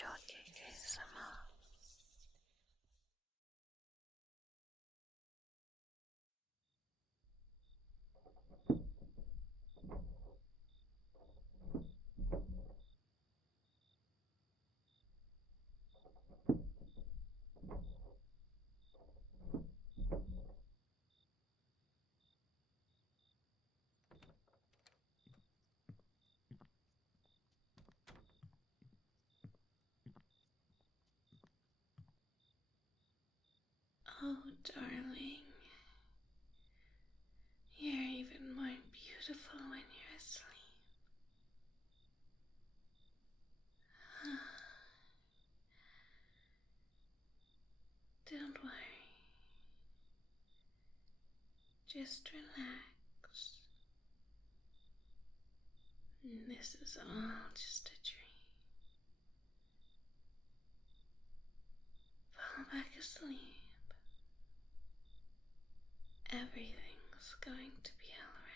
shortcake ASMR. Oh, darling, you're even more beautiful when you're asleep. Don't worry. Just relax. This is all just a dream. Fall back asleep. Everything's going to be alright.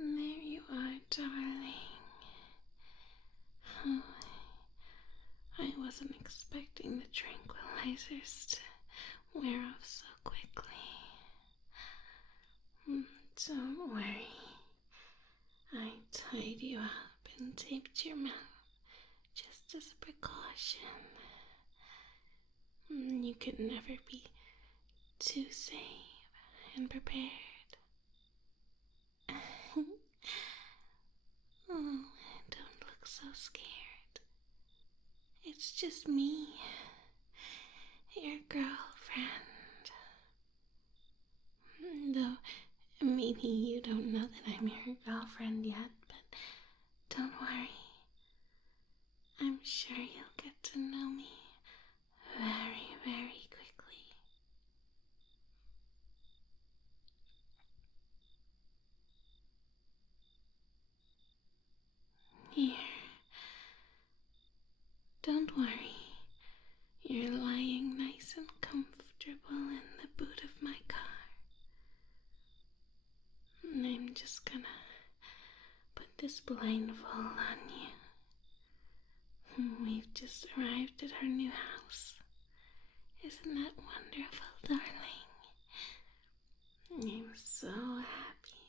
There you are, darling. Oh, I wasn't expecting the tranquilizers to wear off so quickly. Don't worry. I tied you up and taped your mouth just as a precaution. You could never be too safe and prepared. Oh, don't look so scared. It's just me, your girlfriend. Though maybe you don't know that I'm your girlfriend yet, but don't worry. I'm sure you'll get to know me very, very quickly. Here. Don't worry. You're lying nice and comfortable in the boot of my car. And I'm just gonna put this blindfold on you. We've just arrived at our new house. Isn't that wonderful, darling? I'm so happy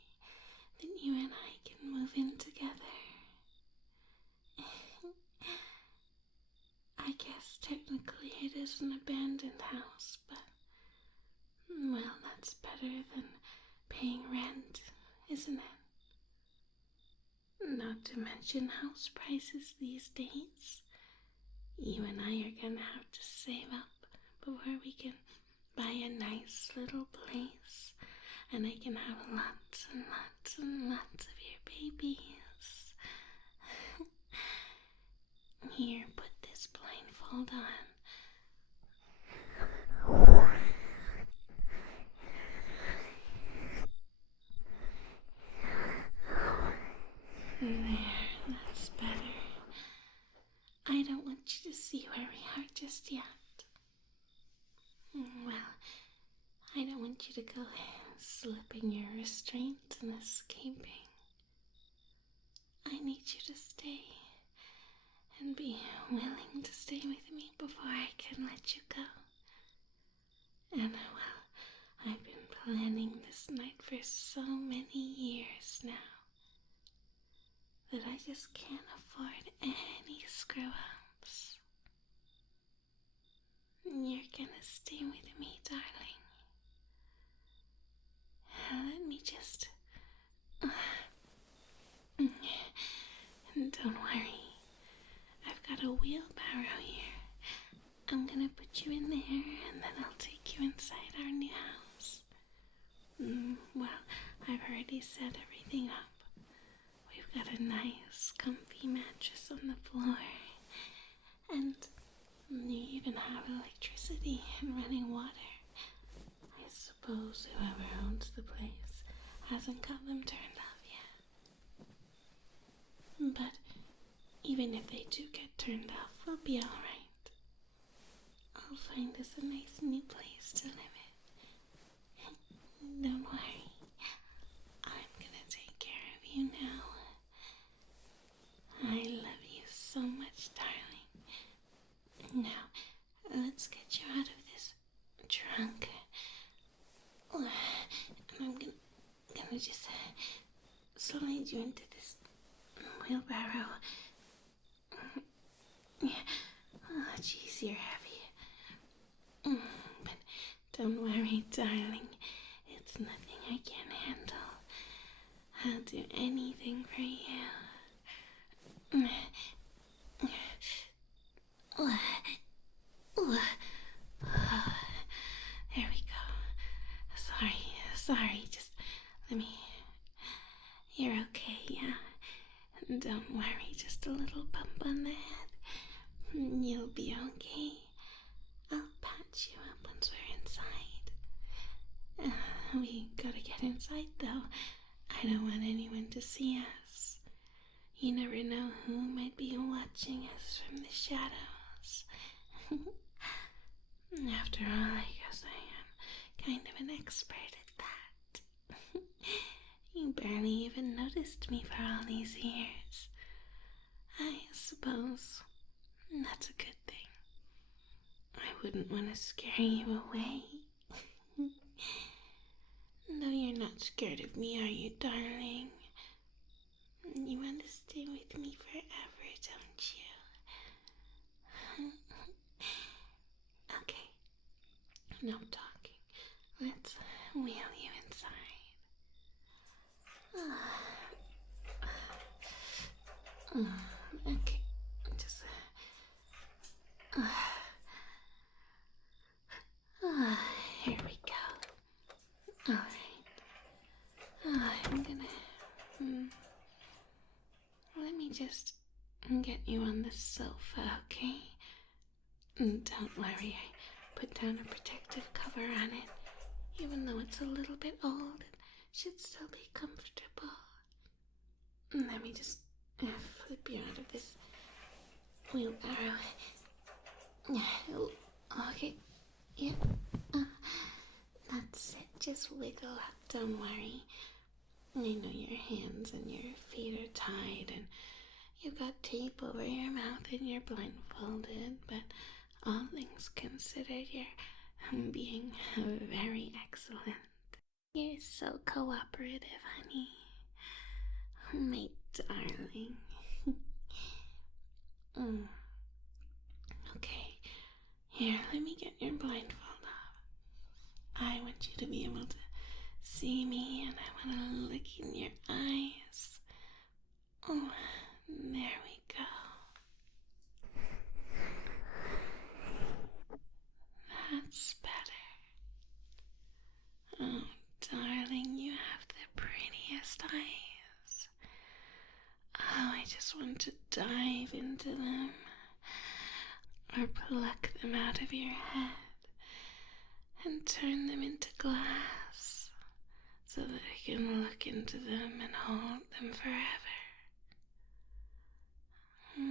that you and I can move in together. I guess technically it is an abandoned house, but, well, that's better than paying rent, isn't it? Not to mention house prices these days. You and I are gonna have to save up before we can buy a nice little place, and I can have lots and lots and lots of your babies. Here, put this blindfold on. There, that's better. I don't want you to see where we are just yet. Well, I don't want you to go slipping your restraint and escaping. I need you to stay and be willing to stay with me before I can let you go. And well, I've been planning this night for so many years now that I just can't afford any screw-ups. You're gonna stay with me, darling. Let me just... Don't worry. I've got a wheelbarrow here. I'm gonna put you in there and then I'll take you inside our new house. Well, I've already set everything up. We've got a nice, comfy mattress on the floor. And you even have electricity and running water. I suppose whoever owns the place hasn't got them turned off yet. But even if they do get turned off, we'll be alright. I'll find us a nice new place to live in. Don't worry. I'm gonna take care of you now. I love you so much, darling. Now, let's get you out of this trunk. And I'm gonna just slide you into this wheelbarrow. Yeah. Oh, jeez, you're heavy. But don't worry, darling. It's nothing I can't handle. I'll do anything for you. There we go. Sorry, just let me... You're okay, yeah? Don't worry, just a little bump on the head. You'll be okay. I'll patch you up once we're inside. We gotta get inside, though. I don't want anyone to see us. You never know who might be watching us from the shadows. After all, I guess I am kind of an expert at that. You barely even noticed me for all these years. I suppose that's a good thing. I wouldn't want to scare you away. No, you're not scared of me, are you, darling? You want to stay with me forever, don't you? Okay, enough talking. Let's wheel you inside. Okay, just... here we go. Alright. I'm gonna... let me just get you on the sofa, okay? Don't worry, I put down a protective cover on it. Even though it's a little bit old, it should still be comfortable. Let me just flip you out of this wheelbarrow. Okay, yeah, that's it, just wiggle up, don't worry. I know your hands and your feet are tied and you've got tape over your mouth and you're blindfolded, but all things considered, you're being very excellent. You're so cooperative, honey. My darling. Okay, here, let me get your blindfold off. I want you to be able to see me and I want to look in your eyes. Oh, there we go. That's better. Oh, darling, you have the prettiest eyes. Oh, I just want to dive into them or pluck them out of your head and turn them into glass so that I can look into them and hold them forever.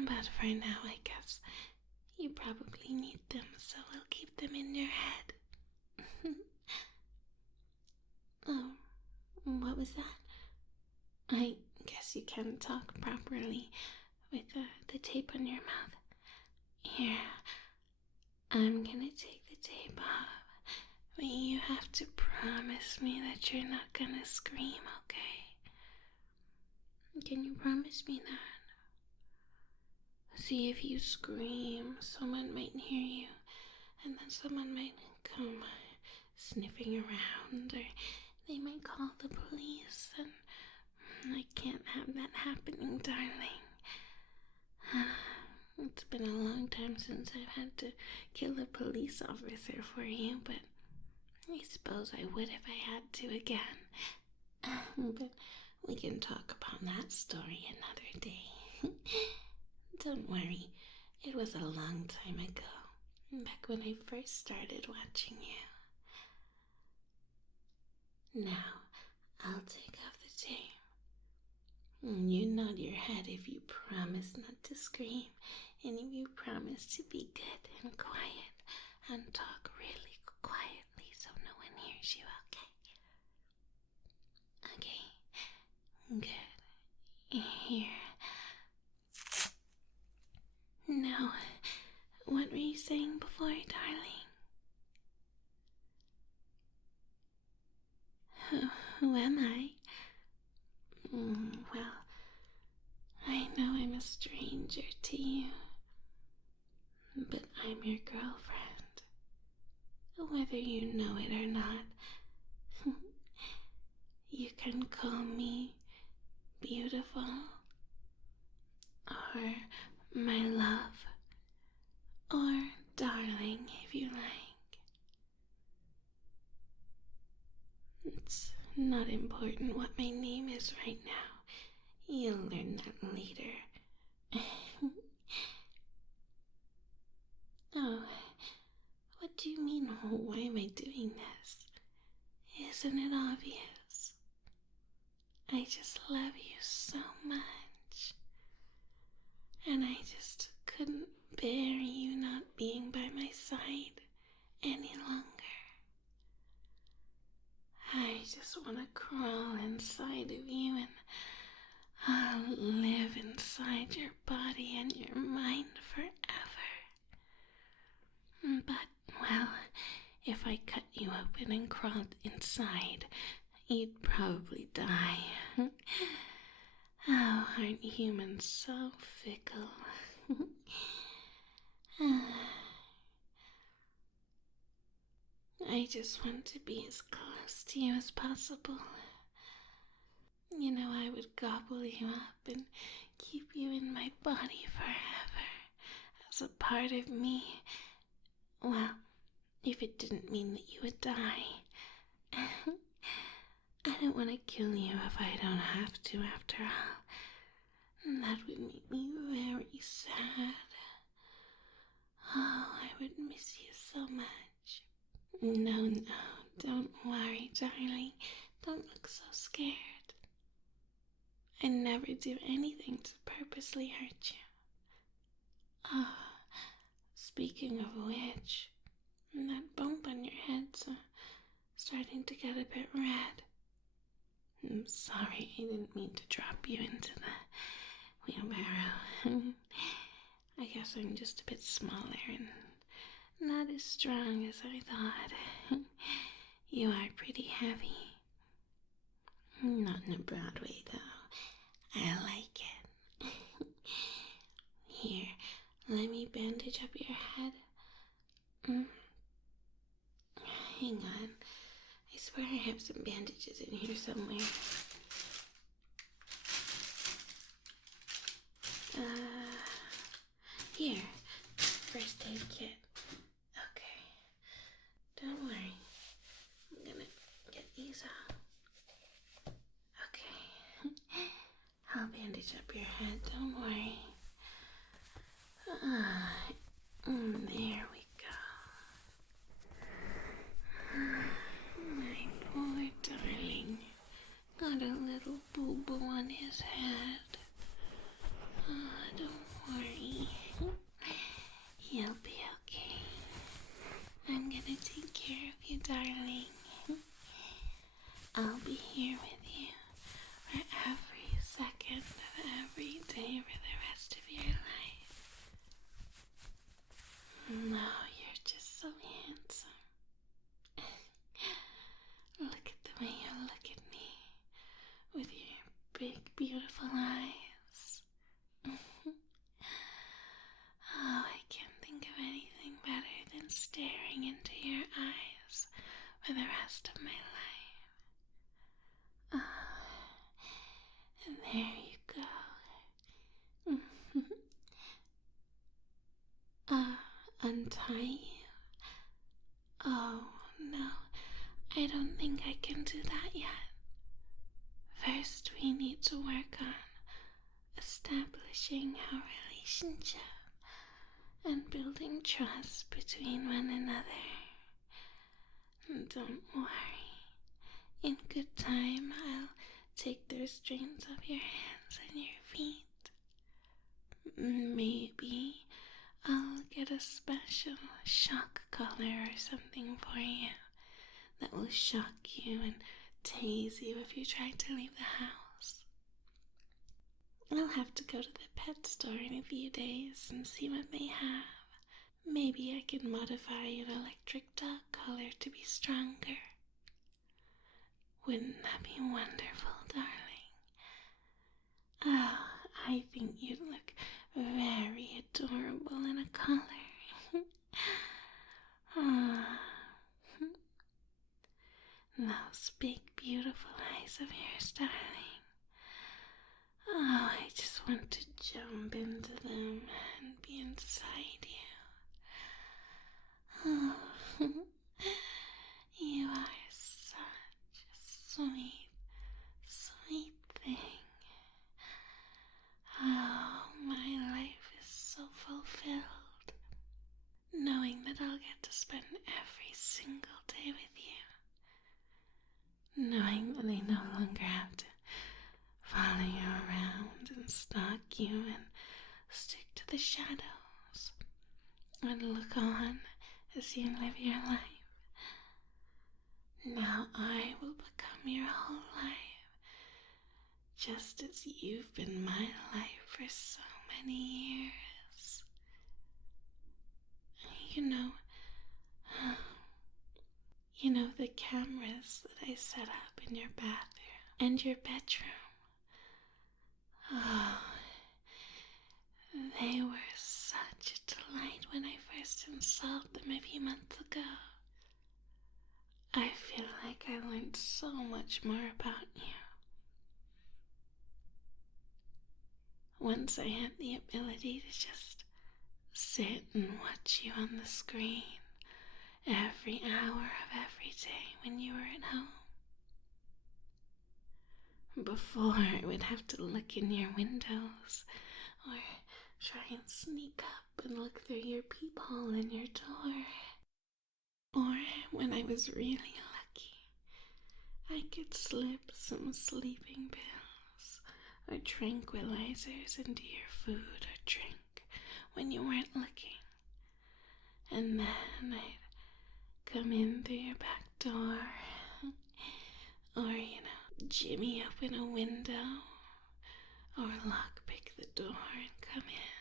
But for now, I guess you probably need them, so we'll keep them in your head. Oh, what was that? I guess guess you can't talk properly with the tape on your mouth. Here, I'm gonna take the tape off, but you have to promise me that you're not gonna scream, okay? Can you promise me that? See, if you scream, someone might hear you, and then someone might come sniffing around, or they might call the police, and I can't have that happening, darling. It's been a long time since I've had to kill a police officer for you, but I suppose I would if I had to again. But we can talk about that story another day. Don't worry, it was a long time ago, back when I first started watching you. Now, I'll take off the tape. You nod your head if you promise not to scream, and if you promise to be good and quiet, and talk really quietly so no one hears you, okay? Okay, good. Here. Now, what were you saying before, darling? Who am I? Well, I know I'm a stranger to you, but I'm your girlfriend, whether you know it or not. You can call me beautiful, or my love, or darling if you like. It's not important what my name is right now. You'll learn that later. Oh, what do you mean, why am I doing this? Isn't it obvious? I just love you so much. And I just couldn't bear you not being by my side any longer. I just want to crawl inside of you and I'll live inside your body and your mind forever. But, well, if I cut you open and crawled inside, you'd probably die. Oh, aren't humans so fickle? I just want to be as close to you as possible. You know, I would gobble you up and keep you in my body forever as a part of me. Well, if it didn't mean that you would die. I don't want to kill you if I don't have to, after all. That would make me very sad. Oh, I would miss you so much. No, don't worry, darling. Don't look so scared. I never do anything to purposely hurt you. Oh, speaking of which, that bump on your head's starting to get a bit red. I'm sorry, I didn't mean to drop you into the wheelbarrow. I guess I'm just a bit smaller and not as strong as I thought. You are pretty heavy. Not in a broad way, though. I like it. Here, let me bandage up your head. Hang on. I swear I have some bandages in here somewhere. Here. First aid kit. Okay. Don't worry. I'm gonna get these off. Okay. I'll bandage up your head. Don't worry. There we go. My poor darling got a little boo-boo on his head. Don't worry. He'll be okay. I'm gonna take care of you, darling. I'll be here with you for every second big, beautiful eyes. Oh, I can't think of anything better than staring into your eyes for the rest of my life. Oh, and there you go. Untie you? Oh, no, I don't think I can do that yet. First, we need to work on establishing our relationship and building trust between one another. Don't worry. In good time, I'll take the restraints off your hands and your feet. Maybe I'll get a special shock collar or something for you that will shock you and tase you if you try to leave the house. I'll have to go to the pet store in a few days and see what they have. Maybe I can modify an electric dog collar to be stronger. Wouldn't that be wonderful, darling? Oh, I think you'd look very adorable in a collar. Those big, beautiful eyes of yours, darling. Oh, I just want to jump into them and be inside you. Oh, you are such a sweet, sweet thing. Oh, my life is so fulfilled, knowing that I'll get to spend every single day with you. Knowing that I no longer have to follow you around and stalk you and stick to the shadows and look on as you live your life. Now I will become your whole life, just as you've been my life for so many years. You know the cameras that I set up in your bathroom and your bedroom. Oh, they were such a delight when I first installed them a few months ago. I feel like I learned so much more about you. Once I had the ability to just sit and watch you on the screen every hour of every day when you were at home. Before, I would have to look in your windows or try and sneak up and look through your peephole in your door. Or when I was really lucky, I could slip some sleeping pills or tranquilizers into your food or drink when you weren't looking. And then I'd come in through your back door, or, jimmy open a window, or lockpick the door and come in.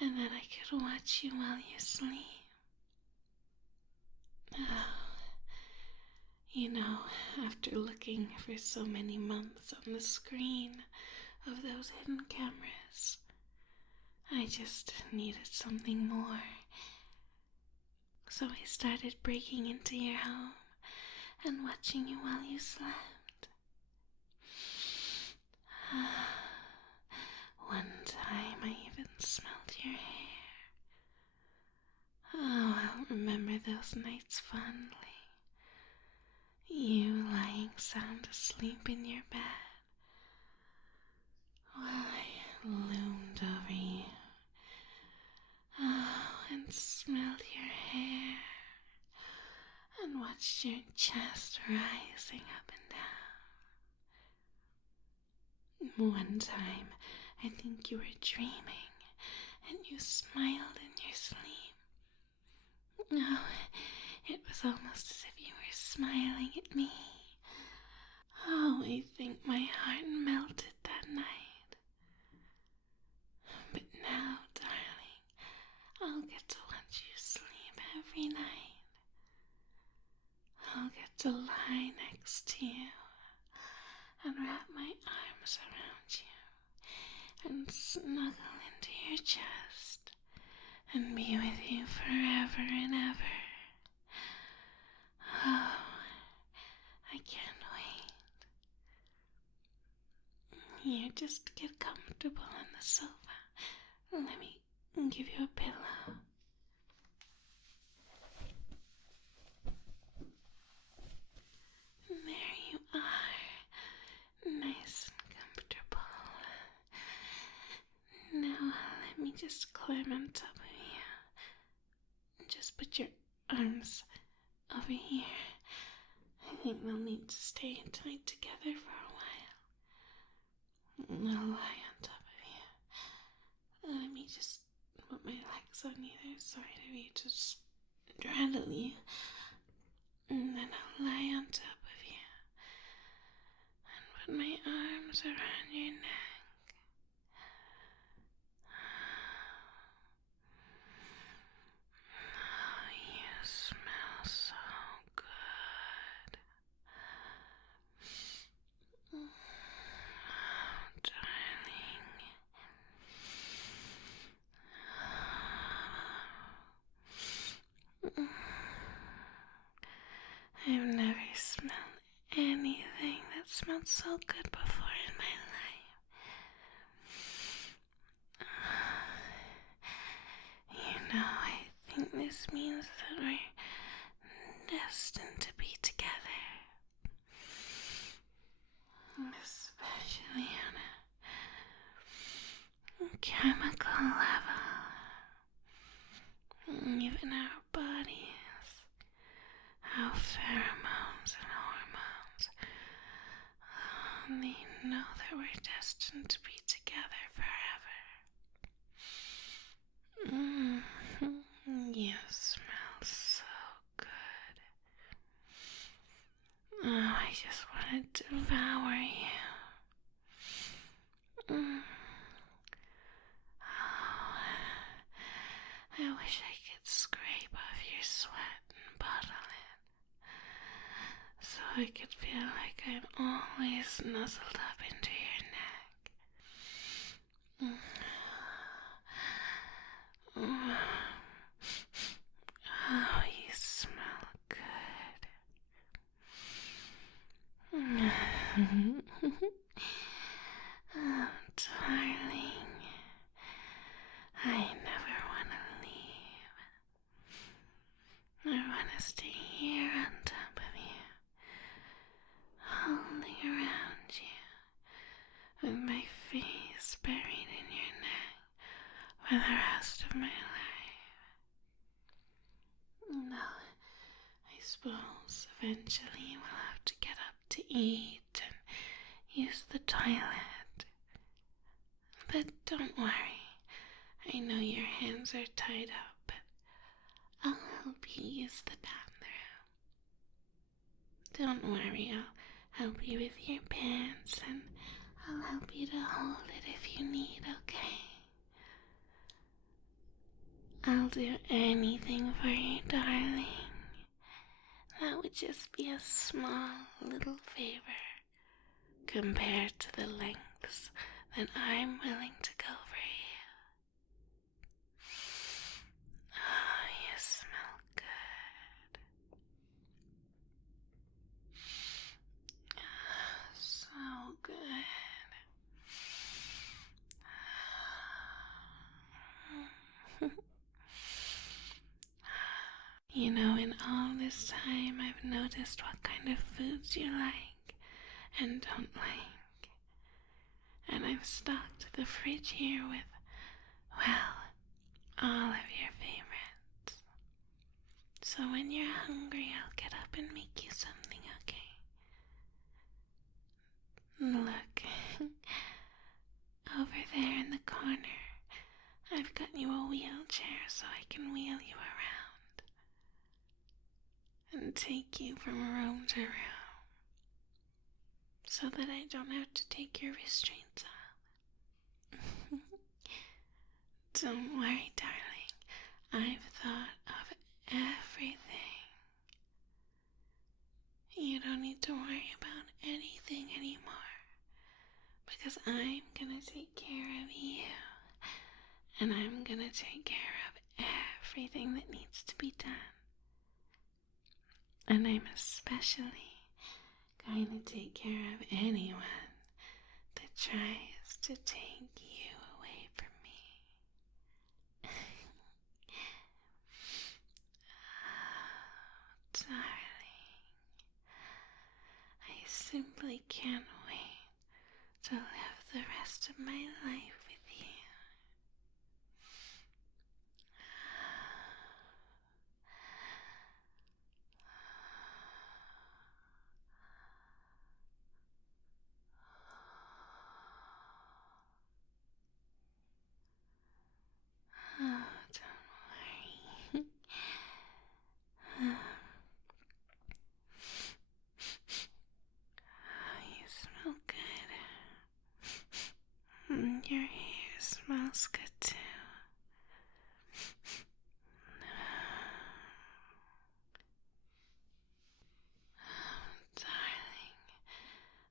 And then I could watch you while you sleep. After looking for so many months on the screen of those hidden cameras, I just needed something more. So I started breaking into your home and watching you while you slept. One time I even smelled your hair. Oh, I'll remember those nights fondly. You lying sound asleep in your bed while I loomed over you. Oh, and smelled your hair and watched your chest rising up and down. One time, I think you were dreaming and you smiled in your sleep. Oh, it was almost as if you were smiling at me. Oh, I think my heart melted that night. But now, darling, I'll get to watch you sleep every night. I'll get to lie next to you and wrap my arms around you and snuggle into your chest and be with you forever and ever. Oh, I can't wait. Here, just get comfortable on the sofa. Let me give you a pillow. There you are, nice and comfortable. Now let me just climb on top of you. Just put your arms over here. I think we'll need to stay tight together for a while. I'll lie on top of you. Let me just put my legs on either side of you to straddle you. And then I'll lie on top of you and put my arms around your neck. Oh, you smell so good. Oh, darling. I've never smelled anything that smelled so good before in my life. You know, I think this means that we're destined to be together. Especially on a chemical level. Even our bodies, our pheromones and hormones, they know that we're destined to be together forever. You smell so good. Oh, I just want to devour you. Oh, I wish I could scrape off your sweat and bottle it, so I could feel like I'm always nuzzled up into your neck. Oh, you smell good. Oh, darling, I never want to leave. I want to stay here on top of you, holding around you, with my face buried in your neck for the rest of my life. No, I suppose eventually we'll have to get up to eat and use the toilet. But don't worry, I know your hands are tied up, but I'll help you use the bathroom. Don't worry, I'll help you with your pants and I'll help you to hold it if you need, okay? I'll do anything for you, darling. That would just be a small little favor compared to the lengths that I'm willing to go for you. Oh, you smell good. Oh, so good. You know, in all this time, I've noticed what kind of foods you like and don't like. And I've stocked the fridge here with, well, all of your favorites. So when you're hungry, I'll get up and make you something, okay? Look, over there in the corner, I've got you a wheelchair so I can wheel you around and take you from room to room so that I don't have to take your restraints off. Don't worry, darling. I've thought of everything. You don't need to worry about anything anymore, because I'm gonna take care of you. And I'm gonna take care of everything that needs to be done. And I'm especially going to take care of anyone that tries to take you away from me. Oh, darling, I simply can't wait to live the rest of my life with you. Oh, don't worry. Oh, you smell good. Your hair smells good too. Oh, darling,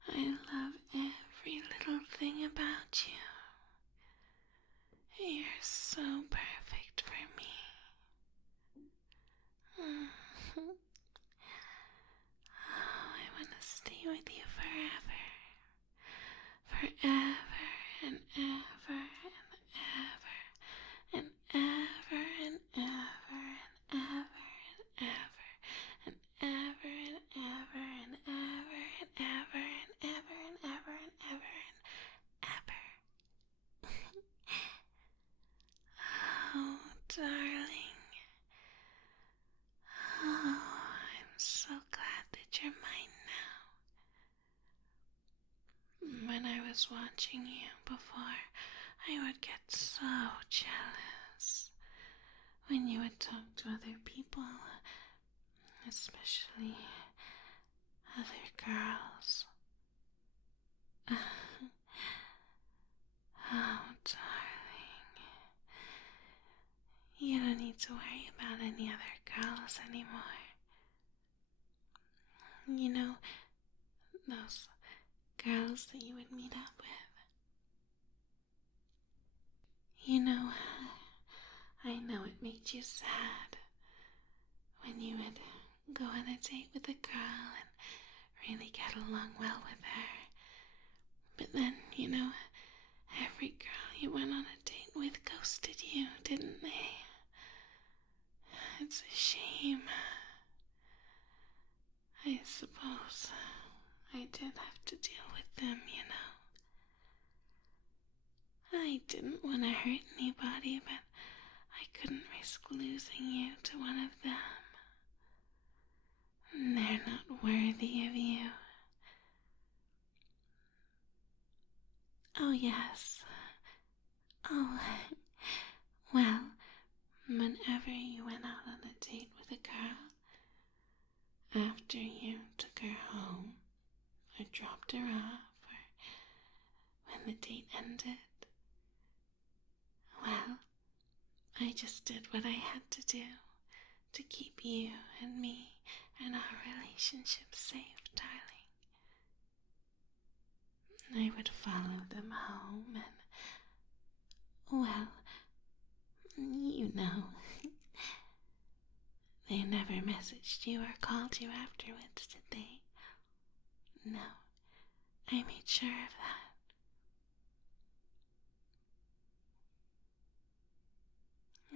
I love every little thing about you. You're so perfect for me. Oh, I want to stay with you forever. Forever and ever and ever and ever and ever and ever and ever and ever and ever and ever and ever and ever and ever and ever and ever. Oh, darling. Oh, I'm so glad that you're mine now. When I was watching you before, I would get so jealous when you would talk to other people, especially other girls. Oh, darling, you don't need to worry about any other girls anymore. You know, those girls that you would meet up with. You know, I know it made you sad when you would go on a date with a girl and really get along well with her. But then, you know, every girl you went on a date with ghosted you, didn't they? It's a shame. I suppose I did have to deal with them, you know. I didn't want to hurt anybody, but I couldn't risk losing you to one of them. They're not worthy of you. Oh, yes. Oh, well, whenever you went out on a date with a girl, after you took her home, or dropped her off, or when the date ended, well, I just did what I had to do to keep you and me and our relationship safe, darling. I would follow them home and, well, you know, they never messaged you or called you afterwards, did they? No, I made sure of that.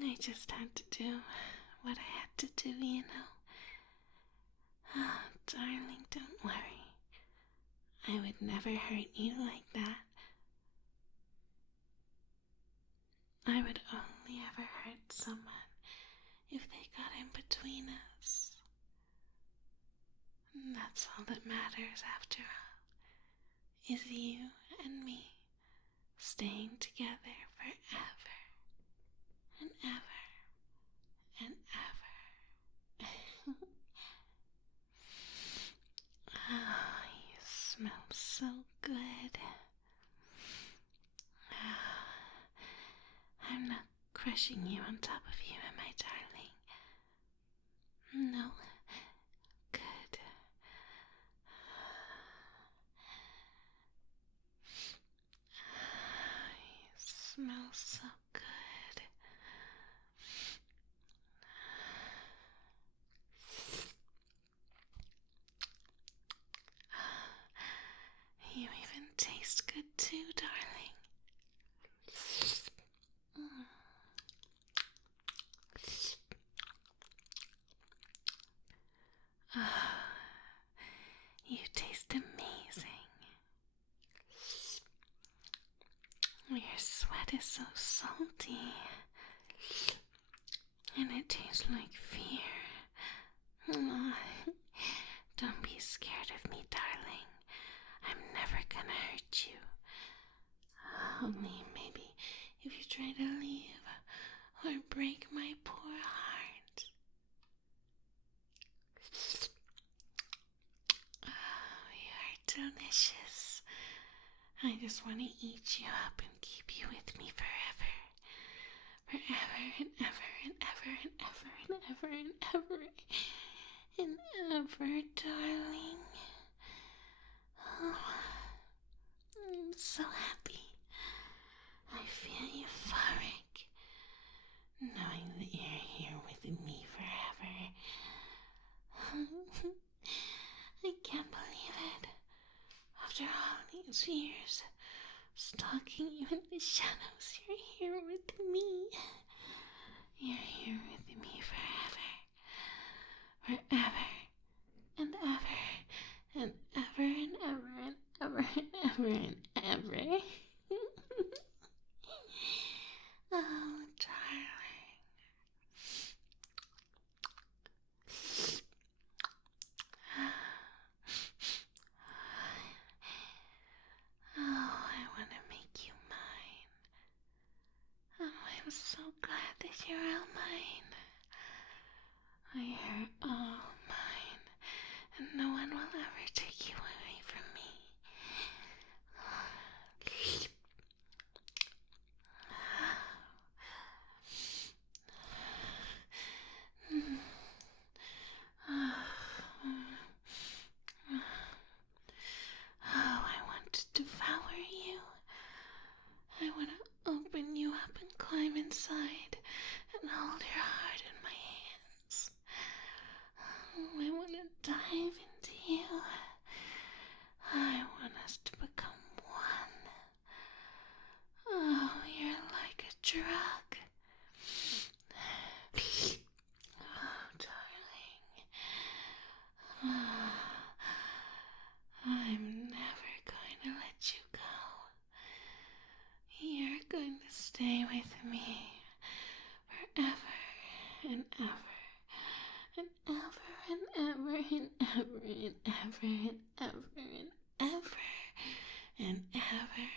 I just had to do what I had to do, you know. Oh, darling, don't worry. I would never hurt you like that. I would only ever hurt someone if they got in between us. And that's all that matters after all, is you and me staying together forever and ever and ever. Oh, you smell so good. I'm not crushing you on top of you, am I, darling? No? Good. so good. You even taste good too, darling. You taste amazing. Your sweat is so salty, and it tastes like fear. Don't be scared of me, darling. I'm never gonna hurt you. Only maybe if you try to leave or break my poor heart. Oh, you are delicious. I just want to eat you up and keep you with me forever. Forever and ever and ever and ever and ever and ever and ever, darling. Oh, I'm so happy. I feel euphoric, knowing that you're here with me forever. I can't believe it. After all these years, stalking you in the shadows, you're here with me. You're here with me forever. Forever and ever and ever and ever and ever and ever and ever. Oh, darling. Oh, I want to make you mine. Oh, I'm so glad that you're all mine. You're all mine, and no one will ever take you away from me. Oh, I want to devour you. I want to open you up and climb inside and hold your heart in my hands. Oh, I want to dive into you. I want us to become one. Oh, you're like a drug. Oh, darling. I'm never going to let you go. You're going to stay with me forever and ever and ever and ever and ever and ever and ever and ever and ever.